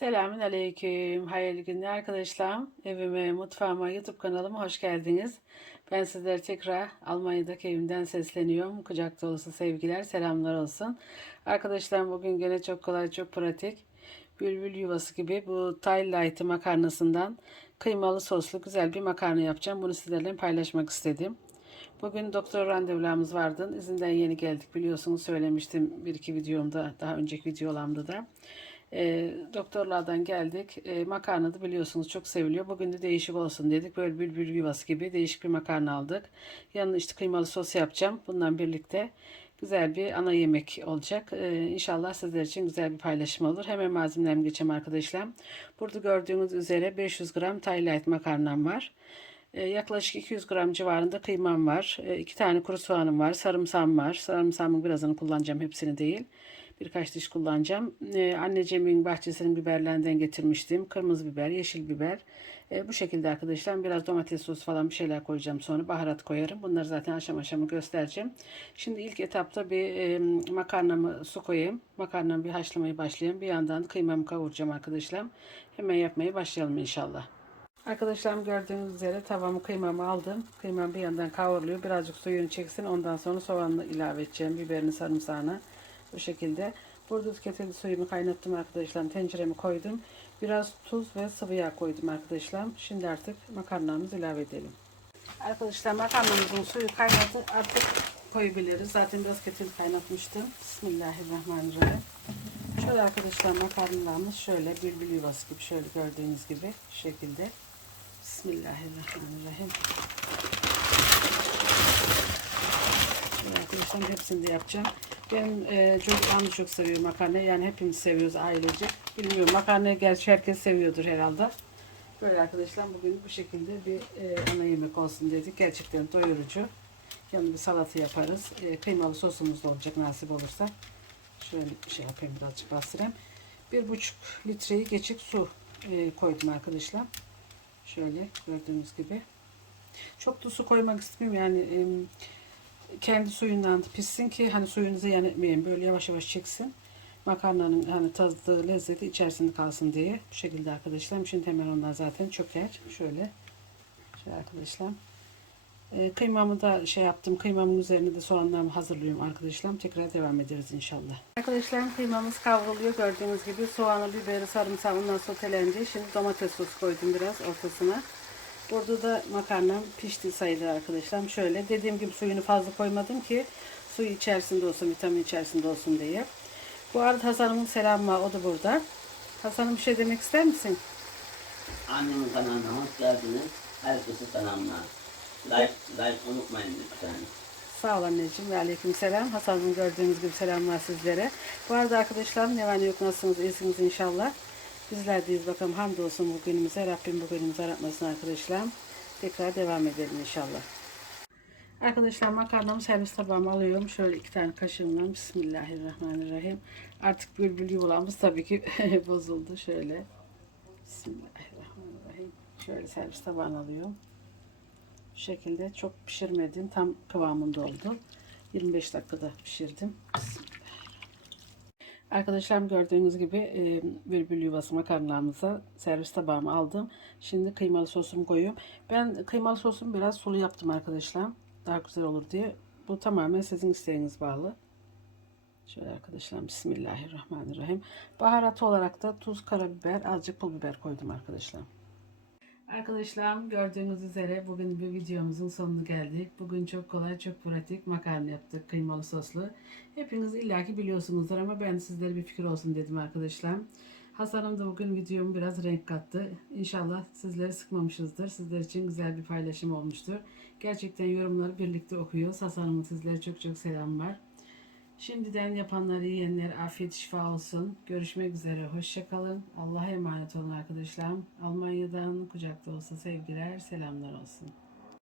Selamün aleyküm. Hayırlı günler arkadaşlar. Evime, mutfağıma, YouTube kanalıma hoş geldiniz. Ben sizlere tekrar Almanya'daki evimden sesleniyorum. Kucak dolusu sevgiler, selamlar olsun. Arkadaşlar bugün gene çok kolay, çok pratik. Bülbül yuvası gibi bu Thai Light makarnasından kıymalı soslu güzel bir makarna yapacağım. Bunu sizlerle paylaşmak istedim. Bugün doktor randevularımız vardı. İzinden yeni geldik biliyorsunuz söylemiştim bir iki videomda daha önceki videolarımda da. E, doktorlardan geldik. E, makarna da biliyorsunuz çok seviliyor. Bugün de değişik olsun dedik. Böyle bülbül yuvası gibi değişik bir makarna aldık. Yanına işte kıymalı sos yapacağım. Bundan birlikte güzel bir ana yemek olacak. Ee, inşallah sizler için güzel bir paylaşım olur. Hemen malzemelerimi geçeyim arkadaşlar. Burada gördüğünüz üzere 500 gram Thai light makarnam var. Ee, yaklaşık 200 gram civarında kıymam var. Ee, iki tane kuru soğanım var. Sarımsağım var. Sarımsağımın birazını kullanacağım. Hepsini değil. Birkaç diş kullanacağım. Ee, anneciğimin bahçesinin biberlerinden getirmiştim. Kırmızı biber, yeşil biber. Ee, bu şekilde arkadaşlar biraz domates sosu falan bir şeyler koyacağım sonra baharat koyarım. Bunları zaten aşama aşama göstereceğim. Şimdi ilk etapta bir e, makarnamı su koyayım. Makarnamı bir haşlamaya başlayayım. Bir yandan kıymamı kavuracağım arkadaşlar. Hemen yapmaya başlayalım inşallah. Arkadaşlarım gördüğünüz üzere tavamı kıymamı aldım. Kıymam bir yandan kavruluyor. Birazcık suyunu çeksin. Ondan sonra soğanını ilave edeceğim. Biberini, sarımsağını. Bu şekilde. Burada tüketili suyumu kaynattım arkadaşlar. Tenceremi koydum. Biraz tuz ve sıvı yağ koydum arkadaşlar. Şimdi artık makarnamızı ilave edelim. Arkadaşlar makarnamızın suyu kaynadı. Artık koyabiliriz. Zaten biraz ketili kaynatmıştım. Bismillahirrahmanirrahim. Şöyle arkadaşlar makarnalarımız şöyle bülbül yuvası gibi şöyle gördüğünüz gibi şu şekilde. Bismillahirrahmanirrahim. Şöyle arkadaşlar hepsini de yapacağım. Benim e, çocuklarım da çok seviyor makarna. Yani hepimiz seviyoruz ailece. Bilmiyorum makarnayı gerçi herkes seviyordur herhalde. Böyle arkadaşlar bugün bu şekilde bir e, ana yemek olsun dedik. Gerçekten doyurucu. Yanına bir salata yaparız. E, kıymalı sosumuz da olacak nasip olursa. Şöyle bir şey yapayım birazcık bastırayım. Bir buçuk litreyi geçik su e, koydum arkadaşlar. Şöyle gördüğünüz gibi. Çok da su koymak istemiyorum yani e, kendi suyundan da pişsin ki hani suyunuzu yan etmeyin. Böyle yavaş yavaş çeksin. Makarnanın hani tadı, lezzeti içerisinde kalsın diye. Bu şekilde arkadaşlar. Şimdi hemen onlar zaten çöker. Şöyle. Şöyle arkadaşlar. E, kıymamı da şey yaptım. Kıymamın üzerine de soğanlarımı hazırlıyorum arkadaşlar. Tekrar devam ederiz inşallah. Arkadaşlar kıymamız kavruluyor. Gördüğünüz gibi soğanı, biberi, sarımsağı bundan sotelendi. Şimdi domates sosu koydum biraz ortasına. Burada da makarnam pişti sayılır arkadaşlar. Şöyle dediğim gibi suyunu fazla koymadım ki suyu içerisinde olsun, vitamin içerisinde olsun diye. Bu arada Hasan'ımın selamı var. O da burada. Hasan'ım bir şey demek ister misin? Annemin kanalına hoş geldiniz. Herkese selamlar. Like, like unutmayın lütfen. Sağ ol anneciğim ve aleyküm selam. Hasan'ın gördüğünüz gibi selamlar sizlere. Bu arada arkadaşlar ne var ne yok nasılsınız iyisiniz inşallah. Bizler deyiz bakalım hamdolsun bugünümüze. Rabbim bugünümüzü aratmasın arkadaşlar. Tekrar devam edelim inşallah. Arkadaşlar makarnamı servis tabağıma alıyorum. Şöyle iki tane kaşığımla Bismillahirrahmanirrahim. Artık bülbül yuvalarımız tabii ki bozuldu. Şöyle. Bismillahirrahmanirrahim. Şöyle servis tabağına alıyorum. Bu şekilde çok pişirmedim. Tam kıvamında oldu. 25 dakikada pişirdim. Arkadaşlarım gördüğünüz gibi e, bülbül yuvası makarnalarımıza servis tabağıma aldım. Şimdi kıymalı sosumu koyuyorum. Ben kıymalı sosumu biraz sulu yaptım arkadaşlar. Daha güzel olur diye. Bu tamamen sizin isteğiniz bağlı. Şöyle arkadaşlar Bismillahirrahmanirrahim. Baharat olarak da tuz, karabiber, azıcık pul biber koydum arkadaşlar. Arkadaşlarım gördüğünüz üzere bugün bir videomuzun sonuna geldik. Bugün çok kolay, çok pratik makarna yaptık. Kıymalı soslu. Hepiniz illaki biliyorsunuzdur ama ben sizlere bir fikir olsun dedim arkadaşlar. Hasan'ım da bugün videomu biraz renk kattı. İnşallah sizleri sıkmamışızdır. Sizler için güzel bir paylaşım olmuştur. Gerçekten yorumları birlikte okuyoruz. Hasan'ımın sizlere çok çok selam var. Şimdiden yapanları yiyenler afiyet şifa olsun. Görüşmek üzere. Hoşçakalın. Allah'a emanet olun arkadaşlarım. Almanya'dan kucak dolusu sevgiler, selamlar olsun.